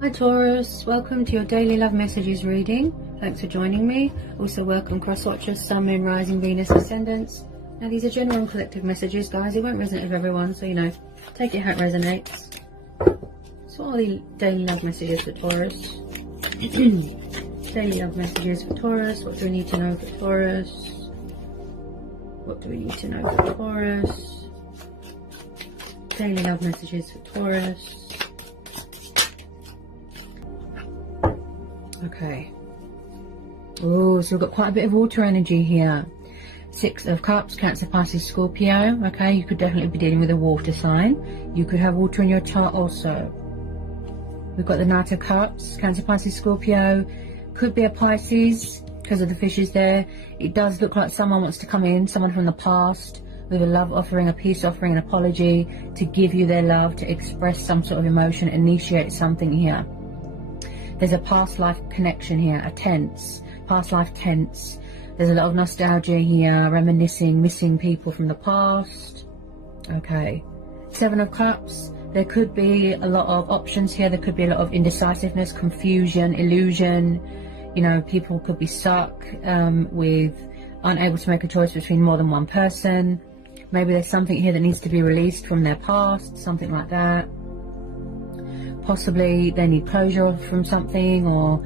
Hi Taurus, welcome to your daily love messages reading. Thanks for joining me. Also welcome cross watchers, Sun, Moon, Rising, Venus, Ascendants. Now these are general and collective messages, guys. It won't resonate with everyone, so take it how it resonates. So all the daily love messages for Taurus. Daily love messages for Taurus. What do we need to know for Taurus? What do we need to know for Taurus? Daily love messages for Taurus. Okay. Oh, so we've got quite a bit of water energy here. 6 of Cups, Cancer, Pisces, Scorpio. Okay, you could definitely be dealing with a water sign. You could have water in your chart also. We've got the Knight of Cups, Cancer, Pisces, Scorpio. Could be a Pisces because of the fishes there. It does look like someone wants to come in, someone from the past, with a love offering, a peace offering, an apology, to give you their love, to express some sort of emotion, initiate something here. There's a past life connection here, a tense, past life tense. There's a lot of nostalgia here, reminiscing, missing people from the past. Okay. 7 of Cups. There could be a lot of options here. There could be a lot of indecisiveness, confusion, illusion. People could be stuck with unable to make a choice between more than one person. Maybe there's something here that needs to be released from their past, something like that. Possibly they need closure from something, or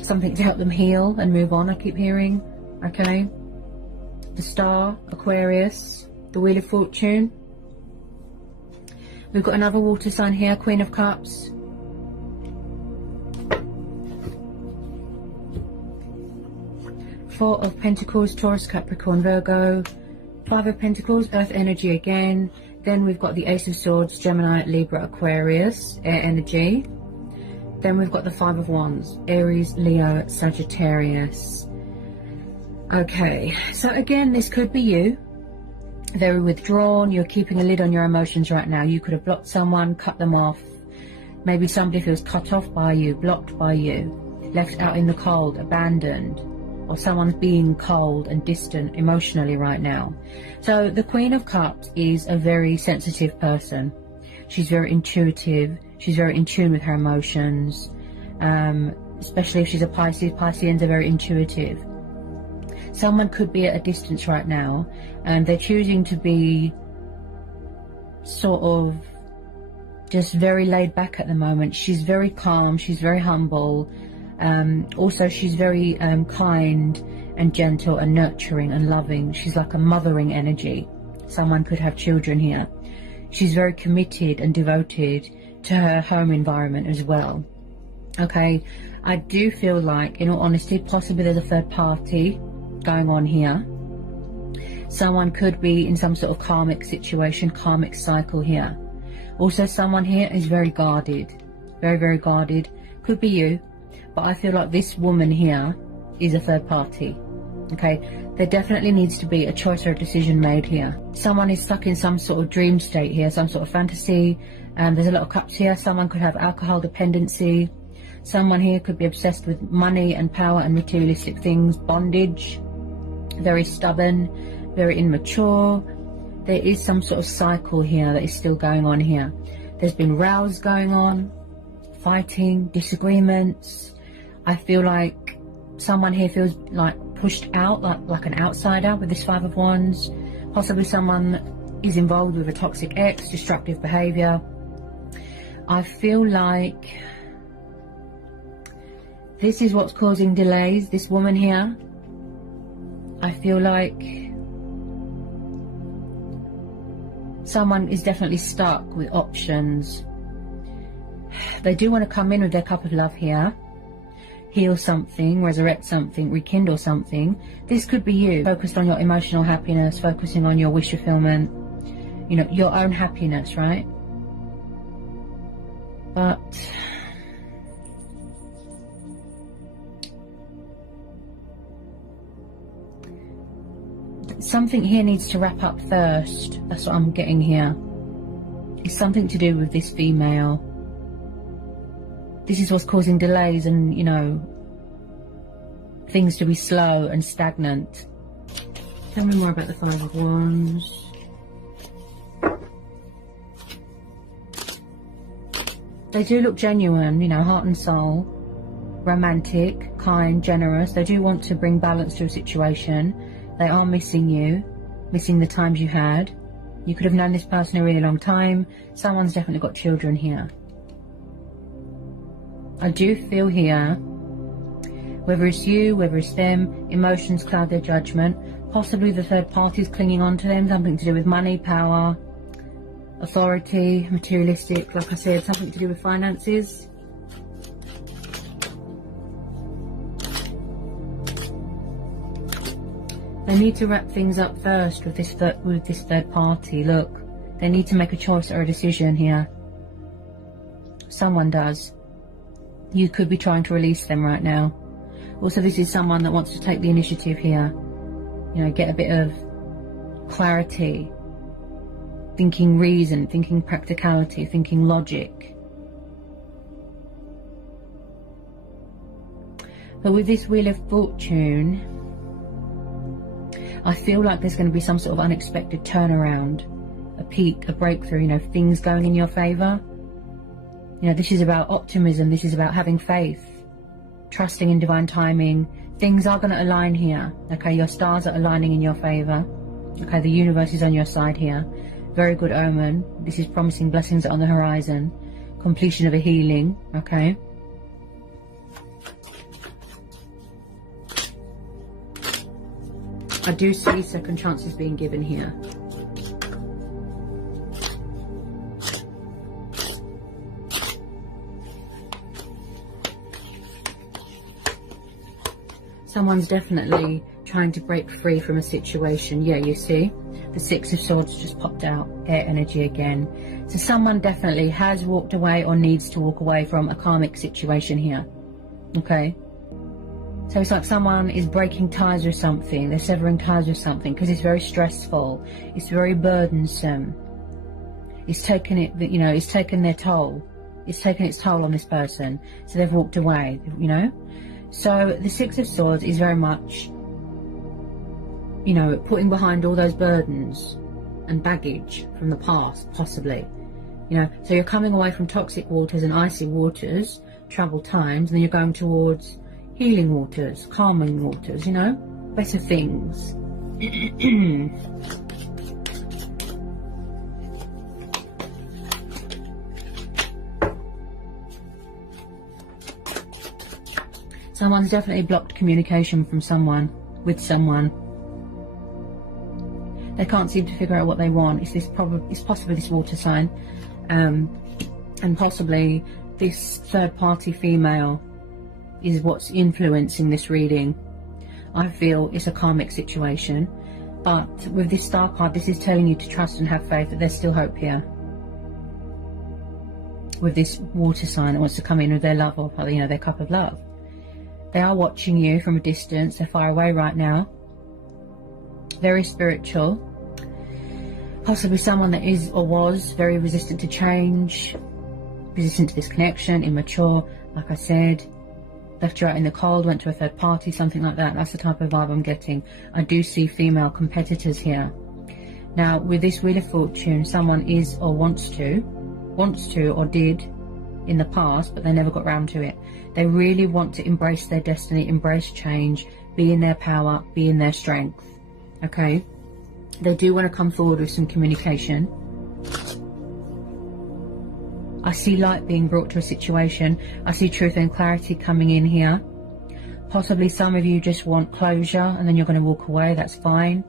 something to help them heal and move on, I keep hearing. Okay. The Star, Aquarius, the Wheel of Fortune. We've got another water sign here, Queen of Cups. Four of Pentacles, Taurus, Capricorn, Virgo. 5 of Pentacles, Earth energy again. Then we've got the Ace of Swords, Gemini, Libra, Aquarius, air energy. Then we've got the 5 of Wands, Aries, Leo, Sagittarius. Okay, so again, this could be you. Very withdrawn. You're keeping a lid on your emotions right now. You could have blocked someone, cut them off. Maybe somebody feels cut off by you, blocked by you, left out in the cold, abandoned. Or someone's being cold and distant emotionally right now. So the Queen of Cups is a very sensitive person. She's very intuitive. She's very in tune with her emotions. Especially if she's a Pisces. Pisceans are very intuitive. Someone could be at a distance right now, and they're choosing to be sort of just very laid back at the moment. She's very calm. She's very humble. Also, she's very kind and gentle and nurturing and loving. She's like a mothering energy. Someone could have children here. She's very committed and devoted to her home environment as well. Okay, I do feel like, in all honesty, possibly there's a third party going on here. Someone could be in some sort of karmic situation, karmic cycle here. Also, someone here is very guarded. Very, very guarded. Could be you. But I feel like this woman here is a third party. Okay, there definitely needs to be a choice or a decision made here. Someone is stuck in some sort of dream state here, some sort of fantasy. There's a lot of cups here. Someone could have alcohol dependency. Someone here could be obsessed with money and power and materialistic things, bondage. Very stubborn, very immature. There is some sort of cycle here that is still going on here. There's been rows going on, fighting, disagreements. I feel like someone here feels like pushed out, like an outsider with this 5 of Wands. Possibly someone is involved with a toxic ex, destructive behavior. I feel like this is what's causing delays, this woman here. I feel like someone is definitely stuck with options. They do want to come in with their cup of love here. Heal something, resurrect something, rekindle something. This could be you, focused on your emotional happiness, focusing on your wish fulfillment, your own happiness, right? But something here needs to wrap up first. That's what I'm getting here. It's something to do with this female. This is what's causing delays and, things to be slow and stagnant. Tell me more about the 5 of Wands. They do look genuine, you know, heart and soul, romantic, kind, generous. They do want to bring balance to a situation. They are missing you, missing the times you had. You could have known this person a really long time. Someone's definitely got children here. I do feel here, whether it's you, whether it's them, emotions cloud their judgment. Possibly the third party is clinging on to them, something to do with money, power, authority, materialistic, like I said, something to do with finances. They need to wrap things up first with this third party. Look, they need to make a choice or a decision here. Someone does. You could be trying to release them right now. Also, this is someone that wants to take the initiative here. You know, get a bit of clarity. Thinking reason, thinking practicality, thinking logic. But with this Wheel of Fortune, I feel like there's going to be some sort of unexpected turnaround, a peak, a breakthrough, you know, things going in your favour. You know, this is about optimism, this is about having faith, trusting in divine timing. Things are going to align here, okay? Your stars are aligning in your favour, okay? The universe is on your side here. Very good omen. This is promising blessings on the horizon, completion of a healing, okay? I do see second chances being given here. Someone's definitely trying to break free from a situation. Yeah, you see? The Six of Swords just popped out. Air energy again. So someone definitely has walked away or needs to walk away from a karmic situation here. Okay? So it's like someone is breaking ties with something. They're severing ties with something because it's very stressful. It's very burdensome. It's taken it, you know, it's taken their toll. It's taken its toll on this person. So they've walked away, you know? So the Six of Swords is very much, you know, putting behind all those burdens and baggage from the past, possibly. You know, so you're coming away from toxic waters and icy waters, troubled times, and then you're going towards healing waters, calming waters, you know, better things. Someone's definitely blocked communication from someone, with someone. They can't seem to figure out what they want. It's possibly this water sign, and possibly this third party female is what's influencing this reading. I feel it's a karmic situation, but with this star card, this is telling you to trust and have faith that there's still hope here. With this water sign that wants to come in with their love, or, you know, their cup of love. They are watching you from a distance. They're far away right now. Very spiritual. Possibly someone that is or was very resistant to change, resistant to this connection, immature, like I said. Left you out in the cold, went to a third party, something like that. That's the type of vibe I'm getting. I do see female competitors here. Now, with this Wheel of Fortune, someone is or wants to or did in the past, but they never got round to it. They really want to embrace their destiny, embrace change, be in their power, be in their strength. Okay? They do want to come forward with some communication. I see light being brought to a situation. I see truth and clarity coming in here. Possibly some of you just want closure and then you're going to walk away. That's fine.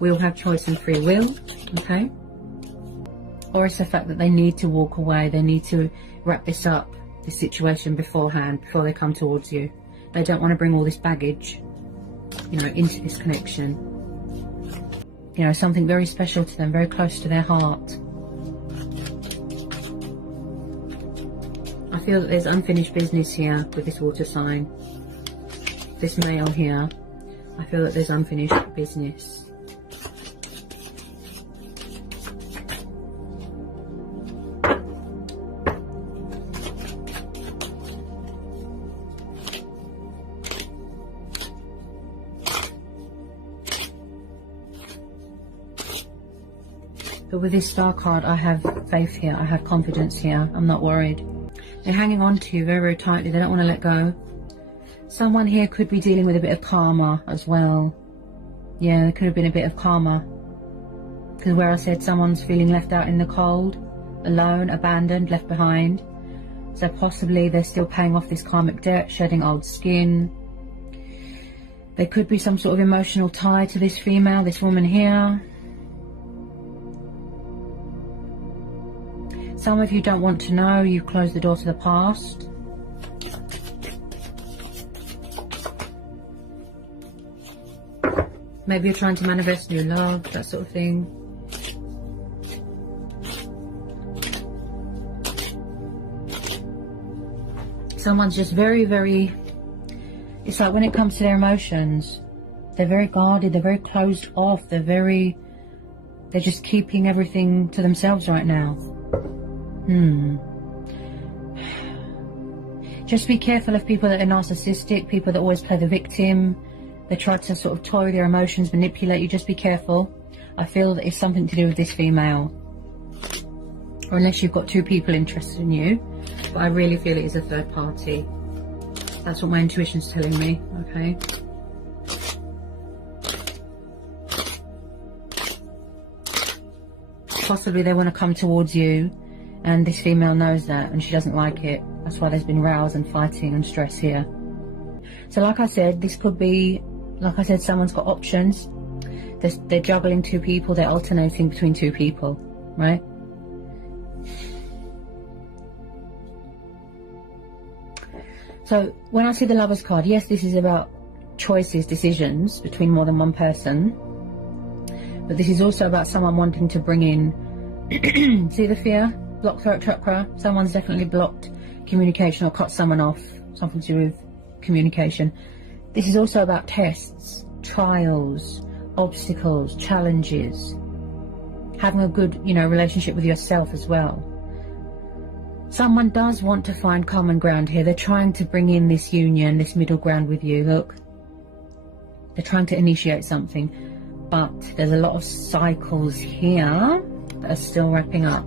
We all have choice and free will. Okay? Or it's the fact that they need to walk away. They need to wrap this up, this situation beforehand, before they come towards you. They don't want to bring all this baggage, you know, into this connection. You know, something very special to them, very close to their heart. I feel that there's unfinished business here with this water sign. This male here, I feel that there's unfinished business. But with this star card, I have faith here, I have confidence here, I'm not worried. They're hanging on to you very, very tightly. They don't want to let go. Someone here could be dealing with a bit of karma as well. Yeah, there could have been a bit of karma. Because where I said someone's feeling left out in the cold, alone, abandoned, left behind. So possibly they're still paying off this karmic debt, shedding old skin. There could be some sort of emotional tie to this female, this woman here. Some of you don't want to know. You've closed the door to the past. Maybe you're trying to manifest new love, that sort of thing. Someone's just very, very... It's like when it comes to their emotions, they're very guarded, they're very closed off, they're just keeping everything to themselves right now. Just be careful of people that are narcissistic, people that always play the victim. They try to sort of toy with your emotions, manipulate you. Just be careful. I feel that it's something to do with this female. Or unless you've got two people interested in you. But I really feel it is a third party. That's what my intuition's telling me, okay? Possibly they want to come towards you, and this female knows that, and she doesn't like it. That's why there's been rows and fighting and stress here. So like I said, this could be, like I said, someone's got options. They're juggling two people, they're alternating between two people, right? So when I see the Lovers card, yes, this is about choices, decisions between more than one person. But this is also about someone wanting to bring in, see the fear? Blocked throat chakra. Someone's definitely blocked communication or cut someone off. Something to do with communication. This is also about tests, trials, obstacles, challenges. Having a good, relationship with yourself as well. Someone does want to find common ground here. They're trying to bring in this union, this middle ground with you. Look, they're trying to initiate something, but there's a lot of cycles here that are still wrapping up.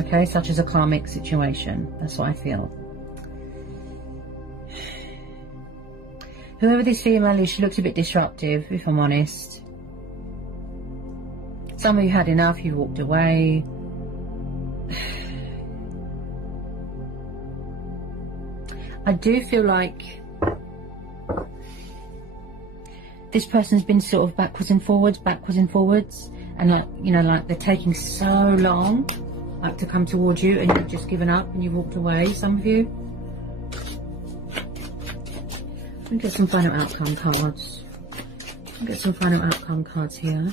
Okay, such as a karmic situation. That's what I feel. Whoever this female is, she looks a bit disruptive, if I'm honest. Some of you had enough, you walked away. I do feel like this person's been sort of backwards and forwards, and like they're taking so long to come towards you, and you've just given up and you've walked away, some of you. Let me get some final outcome cards. Get some final outcome cards here.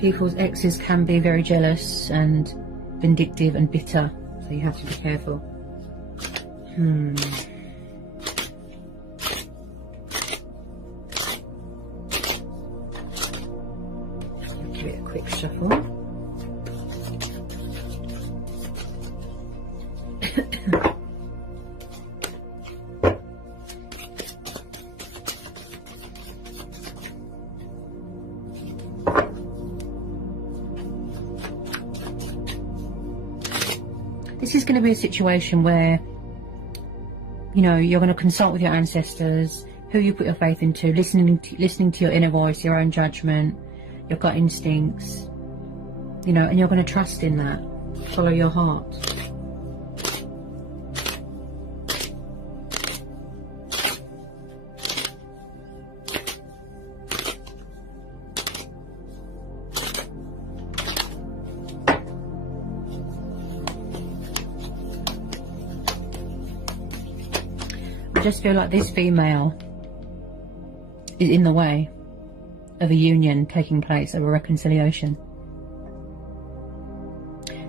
People's exes can be very jealous and vindictive and bitter, so you have to be careful. Give it a quick shuffle. This is going to be a situation where, you're going to consult with your ancestors, who you put your faith into, listening to your inner voice, your own judgment, your gut instincts, and you're going to trust in that. Follow your heart. I just feel like this female is in the way of a union taking place, of a reconciliation.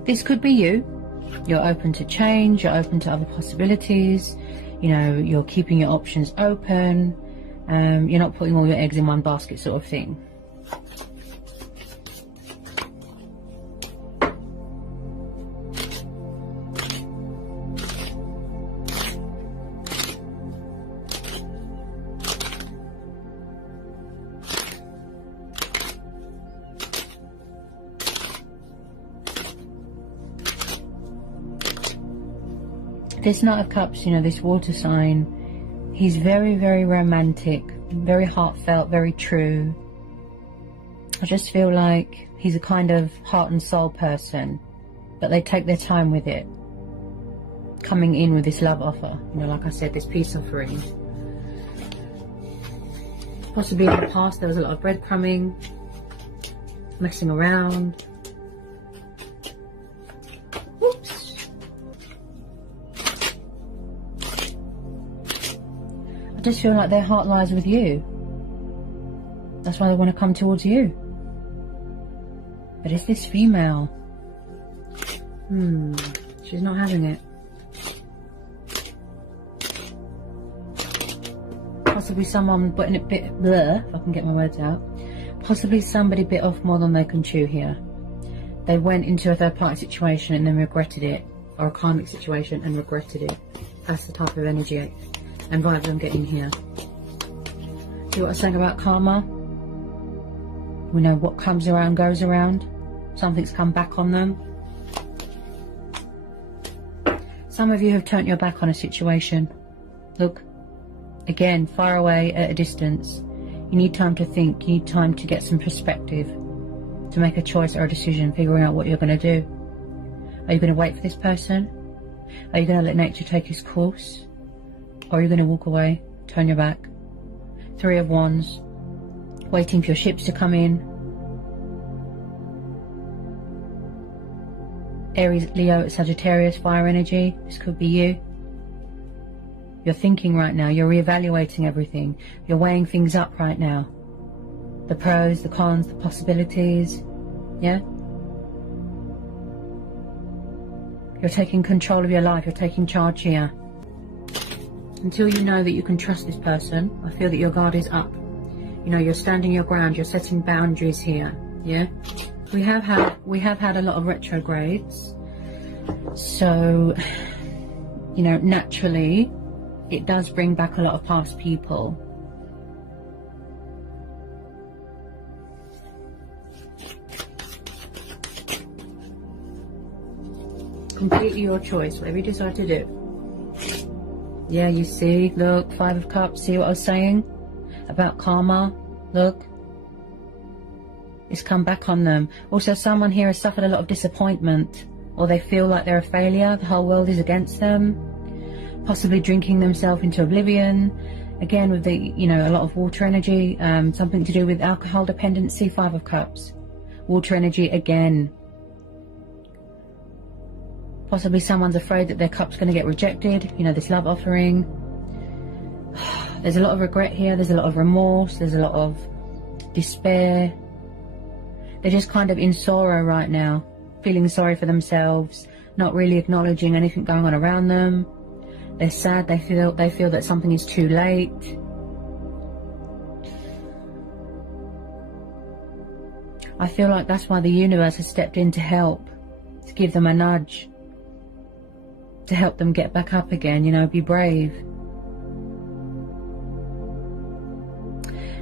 This could be you. You're open to change, you're open to other possibilities, you're keeping your options open, you're not putting all your eggs in one basket sort of thing. This Knight of Cups, you know, this water sign, he's very, very romantic, very heartfelt, very true. I just feel like he's a kind of heart and soul person, but they take their time with it. Coming in with this love offer, you know, like I said, this peace offering. Possibly in the past there was a lot of breadcrumbing, messing around. Whoops. I just feel like their heart lies with you. That's why they want to come towards you. But it's this female. She's not having it. Possibly someone putting it bit blur, if I can get my words out. Possibly somebody bit off more than they can chew here. They went into a third party situation and then regretted it, or a karmic situation and regretted it. That's the type of energy and vibes I'm getting here. See what I was saying about karma? We know what comes around goes around. Something's come back on them. Some of you have turned your back on a situation. Look. Again, far away, at a distance. You need time to think. You need time to get some perspective, to make a choice or a decision, figuring out what you're going to do. Are you going to wait for this person? Are you going to let nature take its course? Or are you going to walk away, turn your back? Three of Wands, waiting for your ships to come in. Aries, Leo, Sagittarius, fire energy. This could be you. You're thinking right now, you're reevaluating everything, you're weighing things up right now. The pros, the cons, the possibilities, yeah? You're taking control of your life, you're taking charge here. Until you know that you can trust this person, I feel that your guard is up. You know, you're standing your ground, you're setting boundaries here, yeah? We have had a lot of retrogrades, so, you know, naturally, it does bring back a lot of past people. Completely your choice, whatever you decide to do. Yeah, you see, look, Five of Cups, see what I was saying about karma? Look, it's come back on them. Also, someone here has suffered a lot of disappointment, or they feel like they're a failure, the whole world is against them. Possibly drinking themselves into oblivion. Again, with the, you know, a lot of water energy, something to do with alcohol dependency. Five of Cups, water energy again. Possibly someone's afraid that their cup's going to get rejected. You know, this love offering. There's a lot of regret here. There's a lot of remorse. There's a lot of despair. They're just kind of in sorrow right now, feeling sorry for themselves, not really acknowledging anything going on around them. They're sad, they feel that something is too late. I feel like that's why the universe has stepped in to help, to give them a nudge, to help them get back up again, you know, be brave.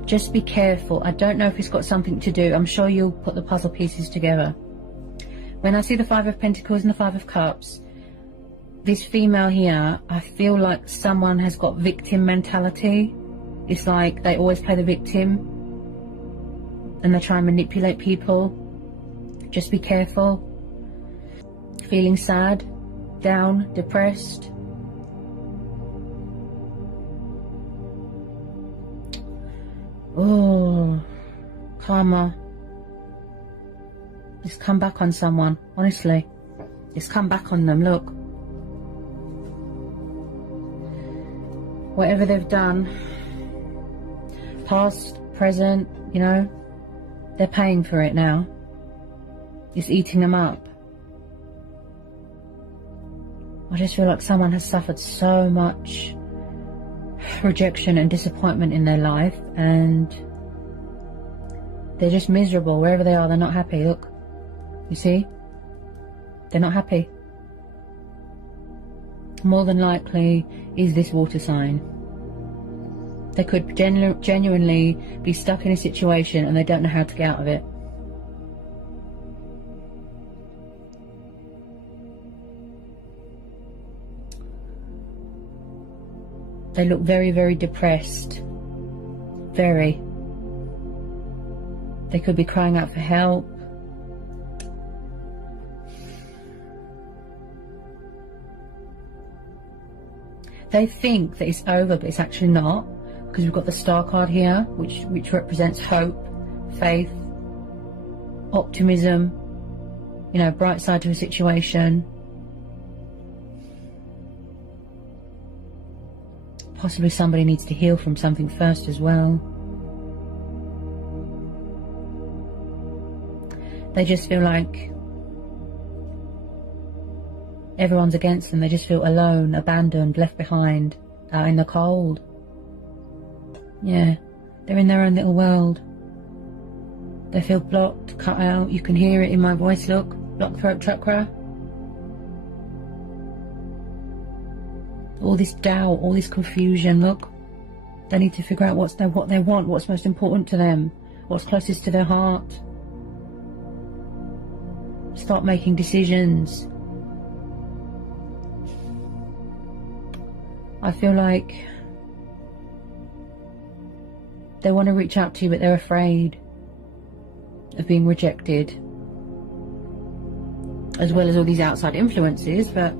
Just be careful. I don't know if it's got something to do. I'm sure you'll put the puzzle pieces together. When I see the Five of Pentacles and the Five of Cups, this female here, I feel like someone has got victim mentality. It's like they always play the victim and they try and manipulate people. Just be careful. Feeling sad, down, depressed. Oh, karma. It's come back on someone, honestly. It's come back on them, look. Whatever they've done, past, present, you know, they're paying for it now. It's eating them up. I just feel like someone has suffered so much rejection and disappointment in their life, and they're just miserable. Wherever they are, they're not happy. Look, you see? They're not happy. More than likely is this water sign. They could genuinely be stuck in a situation and they don't know how to get out of it. They look very, very depressed. Very. They could be crying out for help. They think that it's over, but it's actually not, because we've got the Star card here, which represents hope, faith, optimism, you know, bright side to a situation. Possibly somebody needs to heal from something first as well. They just feel like everyone's against them. They just feel alone, abandoned, left behind, out in the cold. Yeah, they're in their own little world. They feel blocked, cut out. You can hear it in my voice, look. Blocked throat chakra. All this doubt, all this confusion, look. They need to figure out what they want, what's most important to them, what's closest to their heart. Start making decisions. I feel like they want to reach out to you, but they're afraid of being rejected, as well as all these outside influences. But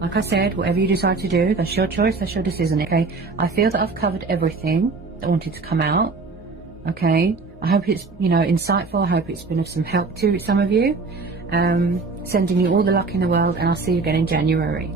like I said, whatever you decide to do, that's your choice, that's your decision, okay? I feel that I've covered everything that wanted to come out, okay? I hope it's, you know, insightful. I hope it's been of some help to some of you. Sending you all the luck in the world, and I'll see you again in January.